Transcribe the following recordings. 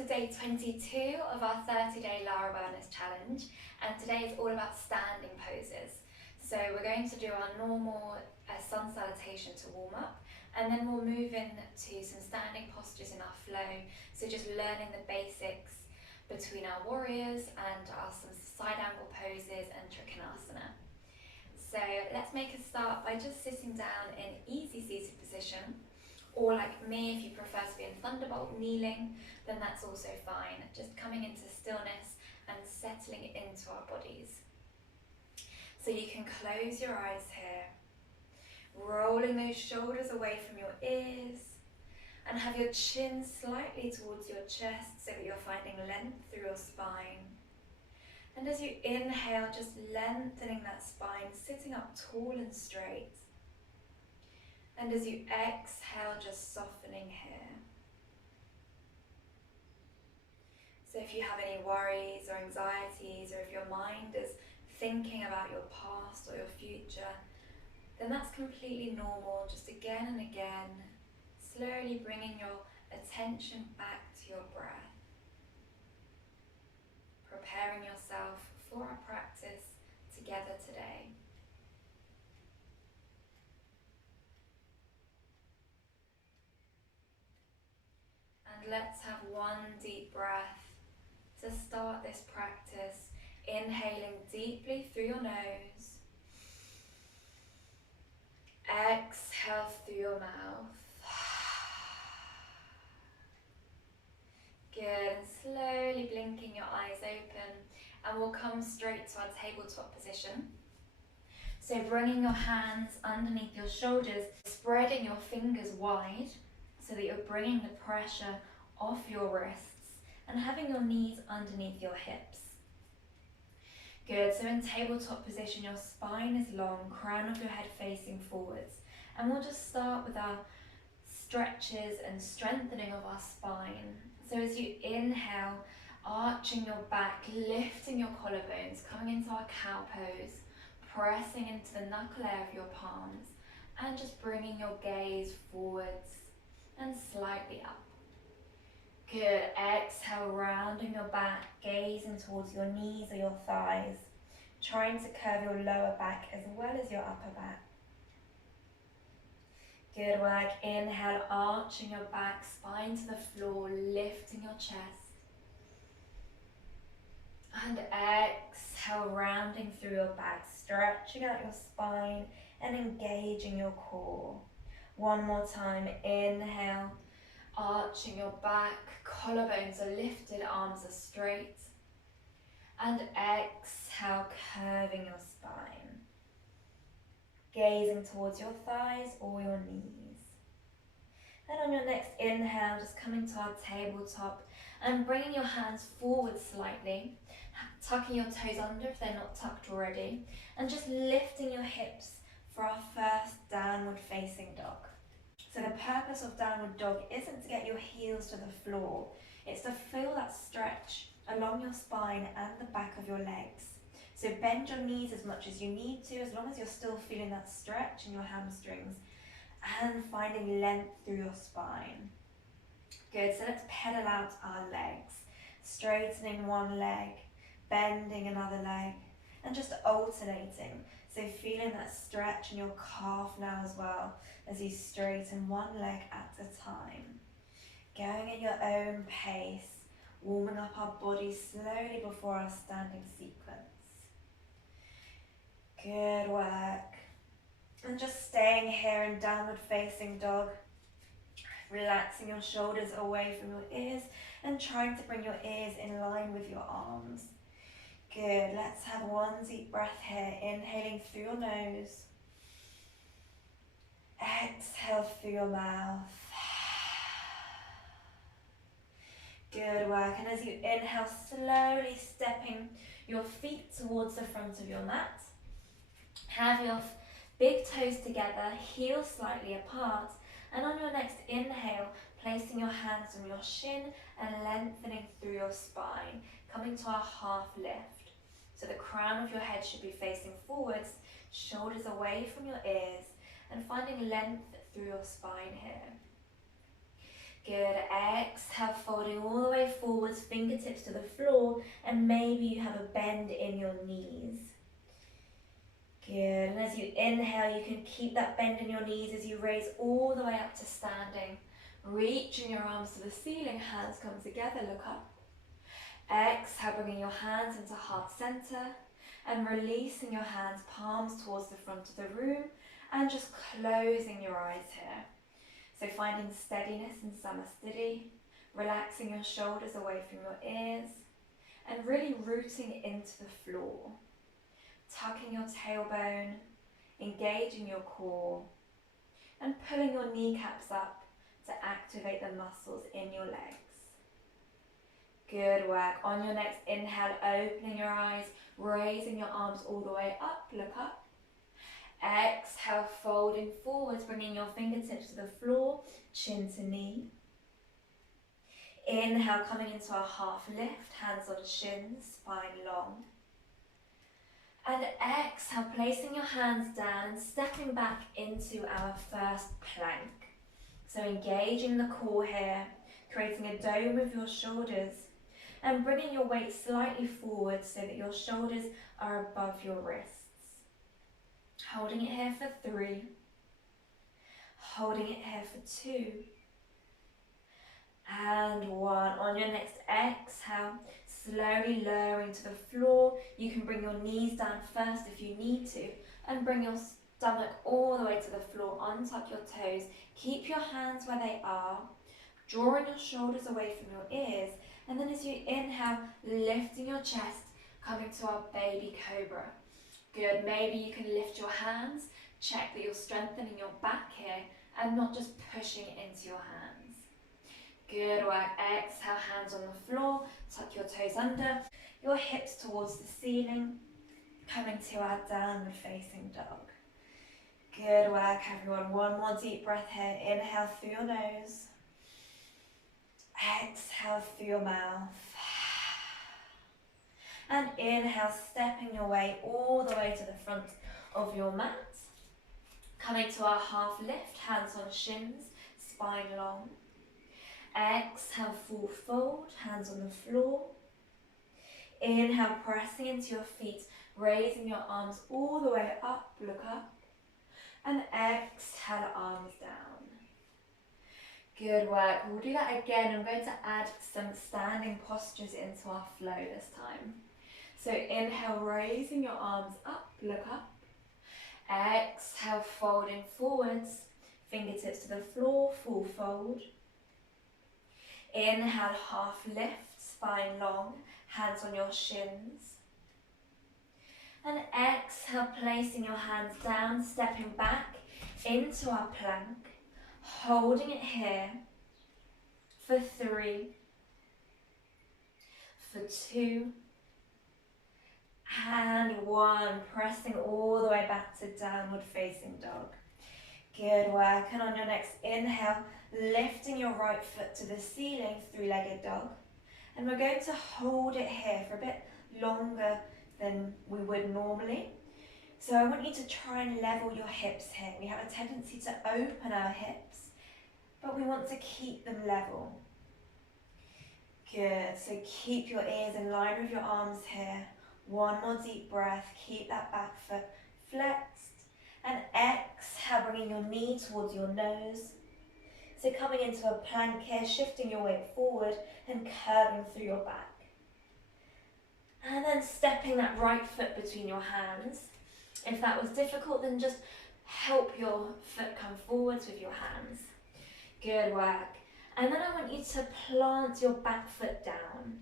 to day 22 of our 30-day Lara Wellness Challenge, and today is all about standing poses. So we're going to do our normal Sun Salutation to warm up, and then we'll move into some standing postures in our flow, so just learning the basics between our warriors and some side angle poses and Trikonasana. So let's make a start by just sitting down in easy seated position. Or like me, if you prefer to be in Thunderbolt kneeling, then that's also fine. Just coming into stillness and settling into our bodies. So you can close your eyes here, rolling those shoulders away from your ears, and have your chin slightly towards your chest so that you're finding length through your spine. And as you inhale, just lengthening that spine, sitting up tall and straight. And as you exhale, just softening here. So if you have any worries or anxieties, or if your mind is thinking about your past or your future, then that's completely normal. Just again and again, slowly bringing your attention back to your breath. Preparing yourself for our practice together today. And let's have one deep breath to start this practice. Inhaling deeply through your nose. Exhale through your mouth. Good, and slowly blinking your eyes open, and we'll come straight to our tabletop position. So bringing your hands underneath your shoulders, spreading your fingers wide so that you're bringing the pressure off your wrists and having your knees underneath your hips. Good, so in tabletop position, your spine is long, crown of your head facing forwards. And we'll just start with our stretches and strengthening of our spine. So as you inhale, arching your back, lifting your collarbones, coming into our cow pose, pressing into the knuckle area of your palms, and just bringing your gaze forwards and slightly up. Good, exhale, rounding your back, gazing towards your knees or your thighs, trying to curve your lower back as well as your upper back. Good work, inhale, arching your back, spine to the floor, lifting your chest. And exhale, rounding through your back, stretching out your spine and engaging your core. One more time, inhale, arching your back, collarbones are lifted, arms are straight. And exhale, curving your spine. Gazing towards your thighs or your knees. And on your next inhale, just coming to our tabletop and bringing your hands forward slightly, tucking your toes under if they're not tucked already, and just lifting your hips for our first downward facing dog. So the purpose of downward dog isn't to get your heels to the floor, it's to feel that stretch along your spine and the back of your legs. So bend your knees as much as you need to, as long as you're still feeling that stretch in your hamstrings, and finding length through your spine. Good, so let's pedal out our legs, straightening one leg, bending another leg, and just alternating. So feeling that stretch in your calf now as well, as you straighten one leg at a time. Going at your own pace, warming up our body slowly before our standing sequence. Good work. And just staying here in downward facing dog, relaxing your shoulders away from your ears and trying to bring your ears in line with your arms. Good, let's have one deep breath here, inhaling through your nose. Exhale through your mouth. Good work, and as you inhale, slowly stepping your feet towards the front of your mat. Have your big toes together, heels slightly apart, and on your next inhale, placing your hands on your shin and lengthening through your spine, coming to our half lift. So the crown of your head should be facing forwards, shoulders away from your ears, and finding length through your spine here. Good. Exhale, folding all the way forwards, fingertips to the floor, and maybe you have a bend in your knees. Good. And as you inhale, you can keep that bend in your knees as you raise all the way up to standing. Reaching your arms to the ceiling, hands come together, look up. Exhale, bringing your hands into heart center and releasing your hands, palms towards the front of the room, and just closing your eyes here. So finding steadiness in Samasthiti, relaxing your shoulders away from your ears, and really rooting into the floor. Tucking your tailbone, engaging your core, and pulling your kneecaps up to activate the muscles in your legs. Good work. On your next inhale, opening your eyes, raising your arms all the way up, look up. Exhale, folding forwards, bringing your fingertips to the floor, chin to knee. Inhale, coming into a half lift, hands on shins, spine long. And exhale, placing your hands down and stepping back into our first plank. So engaging the core here, creating a dome of your shoulders, and bringing your weight slightly forward so that your shoulders are above your wrists. Holding it here for 3. Holding it here for 2. And 1. On your next exhale, slowly lowering to the floor. You can bring your knees down first if you need to, and bring your stomach all the way to the floor. Untuck your toes. Keep your hands where they are, drawing your shoulders away from your ears. And then as you inhale, lifting your chest, coming to our baby cobra. Good. Maybe you can lift your hands. Check that you're strengthening your back here and not just pushing it into your hands. Good work. Exhale, hands on the floor. Tuck your toes under. Your hips towards the ceiling. Coming to our downward facing dog. Good work, everyone. One more deep breath here. Inhale through your nose. Exhale through your mouth. And inhale, stepping your way all the way to the front of your mat. Coming to our half lift, hands on shins, spine long. Exhale, full fold, hands on the floor. Inhale, pressing into your feet, raising your arms all the way up, look up. And exhale, arms down. Good work. We'll do that again. I'm going to add some standing postures into our flow this time. So inhale, raising your arms up, look up. Exhale, folding forwards, fingertips to the floor, full fold. Inhale, half lift, spine long, hands on your shins. And exhale, placing your hands down, stepping back into our plank, holding it here for 3, for 2, and 1. Pressing all the way back to downward facing dog. Good work. And on your next inhale, lifting your right foot to the ceiling, 3-legged dog. And we're going to hold it here for a bit longer than we would normally. So I want you to try and level your hips here. We have a tendency to open our hips, but we want to keep them level. Good. So keep your ears in line with your arms here. One more deep breath. Keep that back foot flexed. And exhale, bringing your knee towards your nose. So coming into a plank here, shifting your weight forward and curving through your back. And then stepping that right foot between your hands. If that was difficult, then just help your foot come forwards with your hands. Good work. And then I want you to plant your back foot down.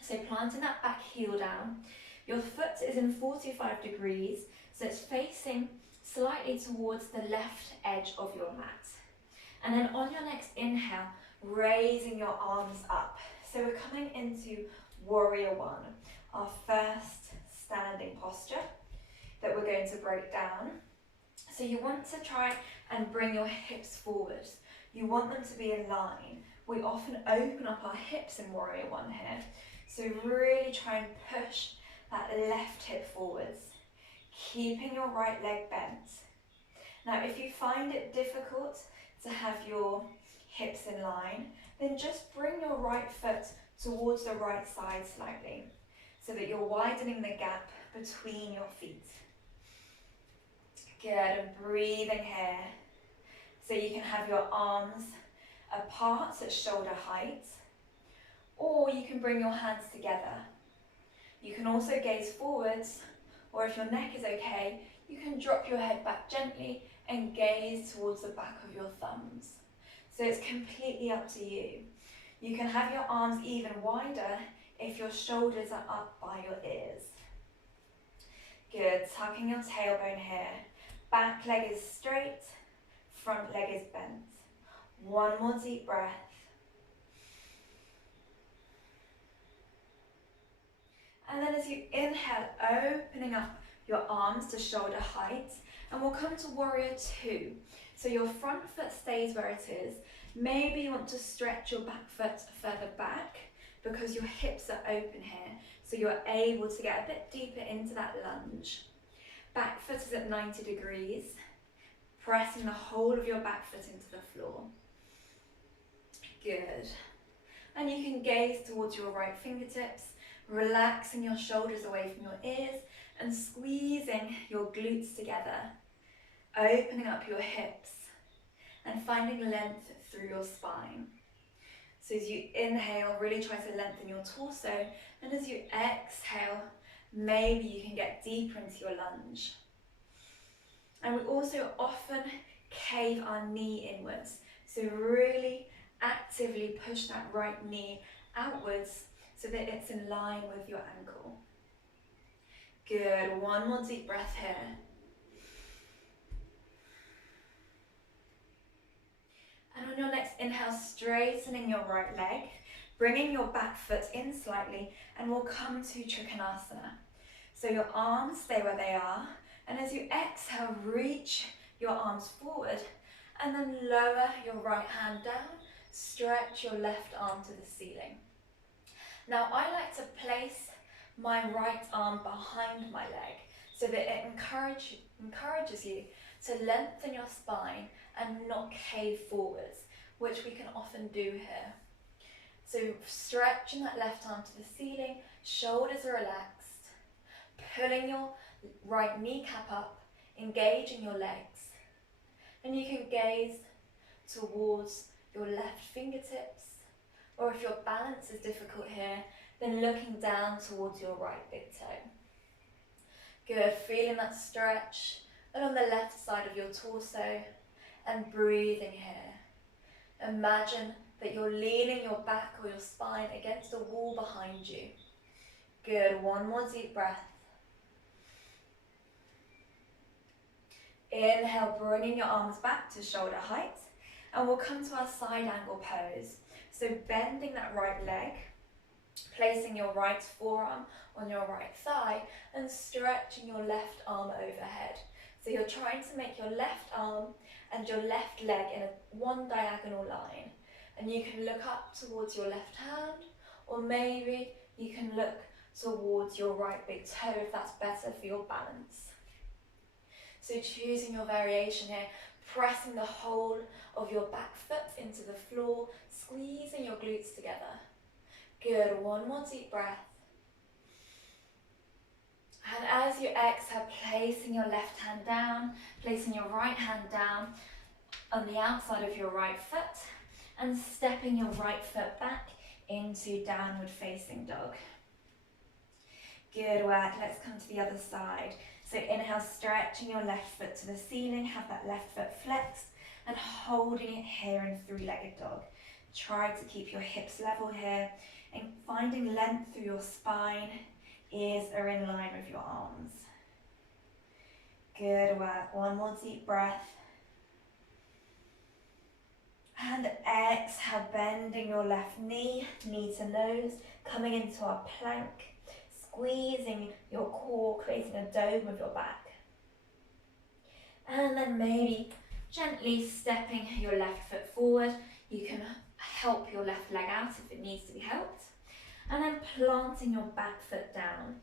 So planting that back heel down. Your foot is in 45 degrees, so it's facing slightly towards the left edge of your mat. And then on your next inhale, raising your arms up. So we're coming into Warrior One, our first standing posture that we're going to break down. So you want to try and bring your hips forward. You want them to be in line. We often open up our hips in Warrior One here. So really try and push that left hip forwards, keeping your right leg bent. Now if you find it difficult to have your hips in line, then just bring your right foot towards the right side slightly, so that you're widening the gap between your feet. Good, and breathing here. So you can have your arms apart at shoulder height, or you can bring your hands together. You can also gaze forwards, or if your neck is okay, you can drop your head back gently and gaze towards the back of your thumbs. So it's completely up to you. You can have your arms even wider if your shoulders are up by your ears. Good, tucking your tailbone here. Back leg is straight, front leg is bent. One more deep breath. And then as you inhale, opening up your arms to shoulder height, and we'll come to warrior two. So your front foot stays where it is. Maybe you want to stretch your back foot further back because your hips are open here, so you're able to get a bit deeper into that lunge. Back foot is at 90 degrees, pressing the whole of your back foot into the floor. Good. And you can gaze towards your right fingertips, relaxing your shoulders away from your ears and squeezing your glutes together, opening up your hips and finding length through your spine. So as you inhale, really try to lengthen your torso, and as you exhale, maybe you can get deeper into your lunge. And we also often cave our knee inwards, so really actively push that right knee outwards so that it's in line with your ankle. Good, one more deep breath here. And on your next inhale, straightening your right leg, bringing your back foot in slightly, and we'll come to Trikonasana. So your arms stay where they are, and as you exhale, reach your arms forward, and then lower your right hand down, stretch your left arm to the ceiling. Now I like to place my right arm behind my leg so that it encourages you to lengthen your spine and not cave forwards, which we can often do here. So stretching that left arm to the ceiling, shoulders are relaxed, pulling your right kneecap up, engaging your legs. And you can gaze towards your left fingertips, or if your balance is difficult here, then looking down towards your right big toe. Good, feeling that stretch along the left side of your torso and breathing here. Imagine that you're leaning your back or your spine against a wall behind you. Good, one more deep breath. Inhale, bringing your arms back to shoulder height, and we'll come to our side angle pose. So bending that right leg, placing your right forearm on your right thigh and stretching your left arm overhead. So you're trying to make your left arm and your left leg in one diagonal line. And you can look up towards your left hand, or maybe you can look towards your right big toe if that's better for your balance. So choosing your variation here, pressing the whole of your back foot into the floor, squeezing your glutes together. Good, one more deep breath. And as you exhale, placing your left hand down, placing your right hand down on the outside of your right foot, and stepping your right foot back into downward facing dog. Good work, let's come to the other side. So inhale, stretching your left foot to the ceiling, have that left foot flexed, and holding it here in three-legged dog. Try to keep your hips level here, and finding length through your spine. Ears are in line with your arms. Good work, one more deep breath. And exhale, bending your left knee, knee to nose, coming into our plank, squeezing your core, creating a dome with your back. And then maybe gently stepping your left foot forward. You can help your left leg out if it needs to be helped. And then planting your back foot down,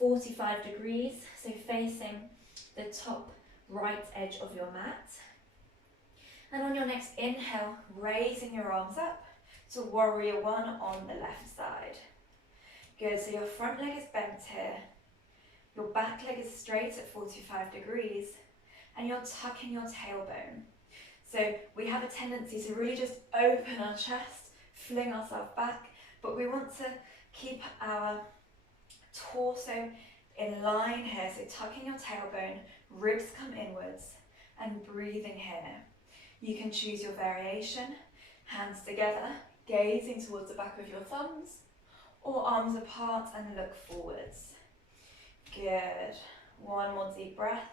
45 degrees, so facing the top right edge of your mat. And on your next inhale, raising your arms up to warrior one on the left side. Good, so your front leg is bent here. Your back leg is straight at 45 degrees and you're tucking your tailbone. So we have a tendency to really just open our chest, fling ourselves back, but we want to keep our torso in line here. So tucking your tailbone, ribs come inwards and breathing here. You can choose your variation, hands together, gazing towards the back of your thumbs, or arms apart and look forwards. Good. One more deep breath.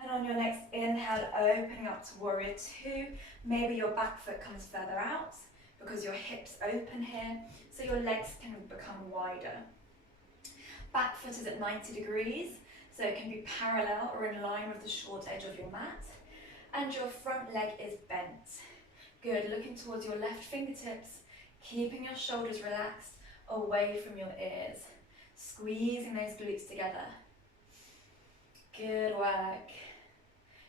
And on your next inhale, opening up to warrior two. Maybe your back foot comes further out because your hips open here, so your legs can become wider. Back foot is at 90 degrees, so it can be parallel or in line with the short edge of your mat. And your front leg is bent. Good, looking towards your left fingertips, keeping your shoulders relaxed away from your ears. Squeezing those glutes together. Good work.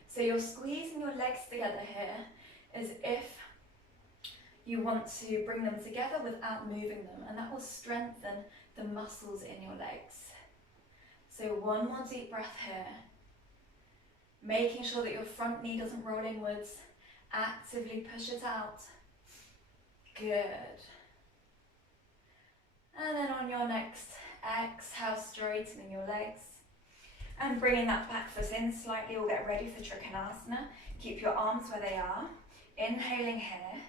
So you're squeezing your legs together here as if you want to bring them together without moving them, and that will strengthen the muscles in your legs. So one more deep breath here. Making sure that your front knee doesn't roll inwards. Actively push it out. Good. And then on your next exhale, straightening your legs. And bringing that back foot in slightly, we'll get ready for Trikonasana. Keep your arms where they are. Inhaling here.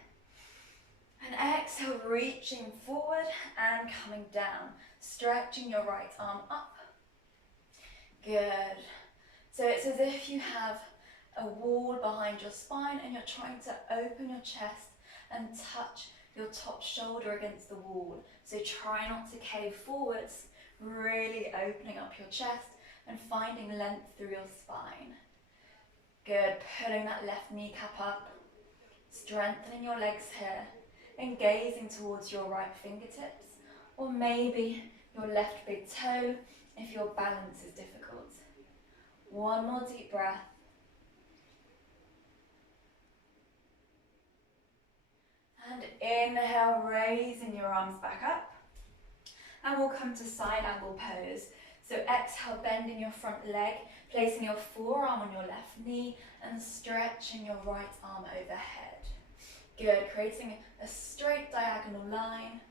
And exhale, reaching forward and coming down. Stretching your right arm up. Good. So it's as if you have a wall behind your spine and you're trying to open your chest and touch your top shoulder against the wall. So try not to cave forwards, really opening up your chest and finding length through your spine. Good, pulling that left kneecap up, strengthening your legs here and gazing towards your right fingertips or maybe your left big toe if your balance is difficult. One more deep breath. And inhale, raising your arms back up. And we'll come to side angle pose. So exhale, bending your front leg, placing your forearm on your left knee and stretching your right arm overhead. Good, creating a straight diagonal line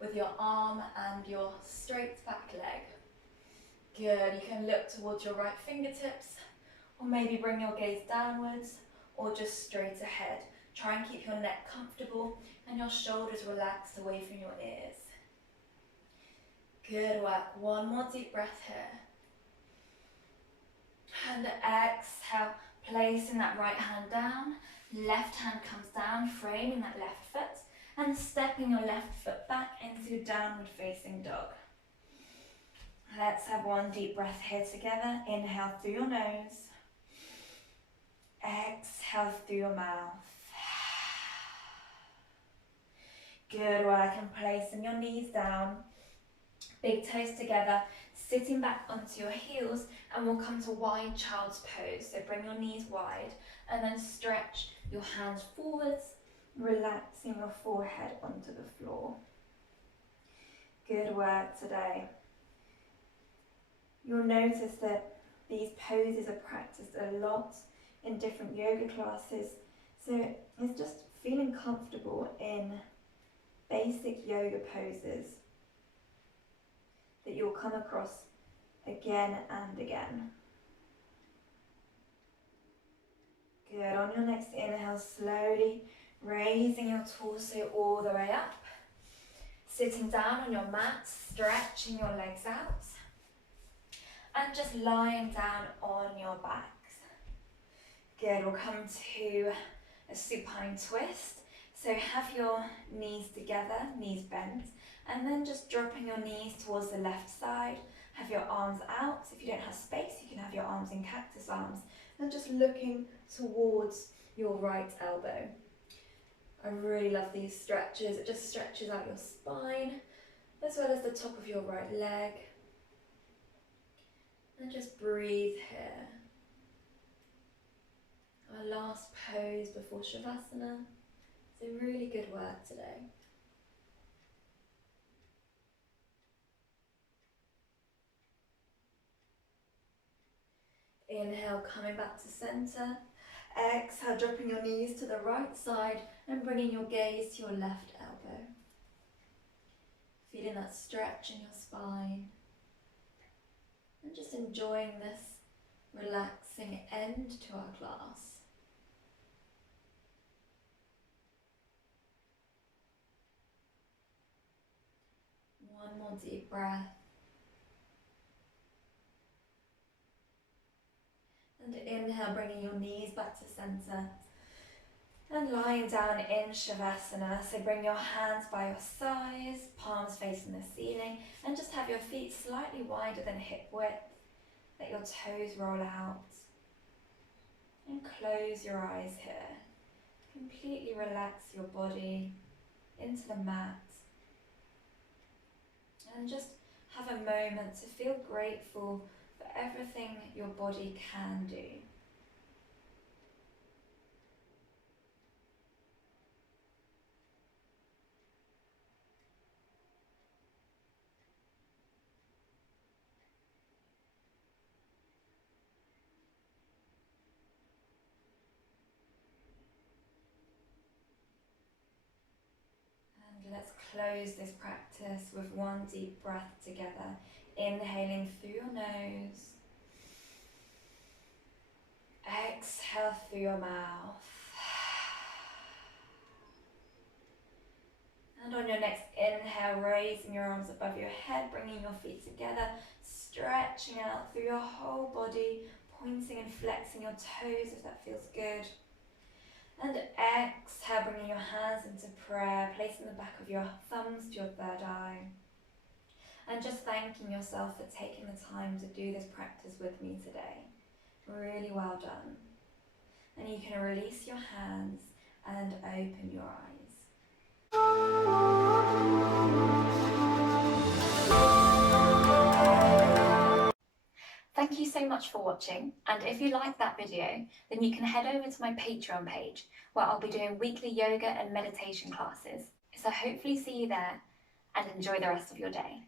with your arm and your straight back leg. Good, you can look towards your right fingertips or maybe bring your gaze downwards or just straight ahead. Try and keep your neck comfortable and your shoulders relaxed away from your ears. Good work. One more deep breath here. And exhale, placing that right hand down. Left hand comes down, framing that left foot and stepping your left foot back into downward facing dog. Let's have one deep breath here together. Inhale through your nose. Exhale through your mouth. Good work, and placing your knees down, big toes together, sitting back onto your heels, and we'll come to wide child's pose. So bring your knees wide and then stretch your hands forwards, relaxing your forehead onto the floor. Good work today. You'll notice that these poses are practiced a lot in different yoga classes, so it's just feeling comfortable in basic yoga poses that you'll come across again and again. Good, on your next inhale, slowly raising your torso all the way up, sitting down on your mat, stretching your legs out, and just lying down on your backs. Good, we'll come to a supine twist. So have your knees together, knees bent, and then just dropping your knees towards the left side. Have your arms out. If you don't have space, you can have your arms in cactus arms, and just looking towards your right elbow. I really love these stretches. It just stretches out your spine, as well as the top of your right leg. And just breathe here. Our last pose before Shavasana. So really good work today. Inhale, coming back to center. Exhale, dropping your knees to the right side and bringing your gaze to your left elbow. Feeling that stretch in your spine. And just enjoying this relaxing end to our class. One more deep breath. And inhale, bringing your knees back to center. And lying down in Shavasana. So bring your hands by your sides, palms facing the ceiling, and just have your feet slightly wider than hip width. Let your toes roll out. And close your eyes here. Completely relax your body into the mat. And just have a moment to feel grateful for everything your body can do. And let's close this practice with one deep breath together. Inhaling through your nose. Exhale through your mouth. And on your next inhale, raising your arms above your head, bringing your feet together, stretching out through your whole body, pointing and flexing your toes if that feels good. And exhale, bringing your hands into prayer, placing the back of your thumbs to your third eye. And just thanking yourself for taking the time to do this practice with me today. Really well done. And you can release your hands and open your eyes. Thank you so much for watching, and if you liked that video, then you can head over to my Patreon page where I'll be doing weekly yoga and meditation classes. So hopefully see you there, and enjoy the rest of your day.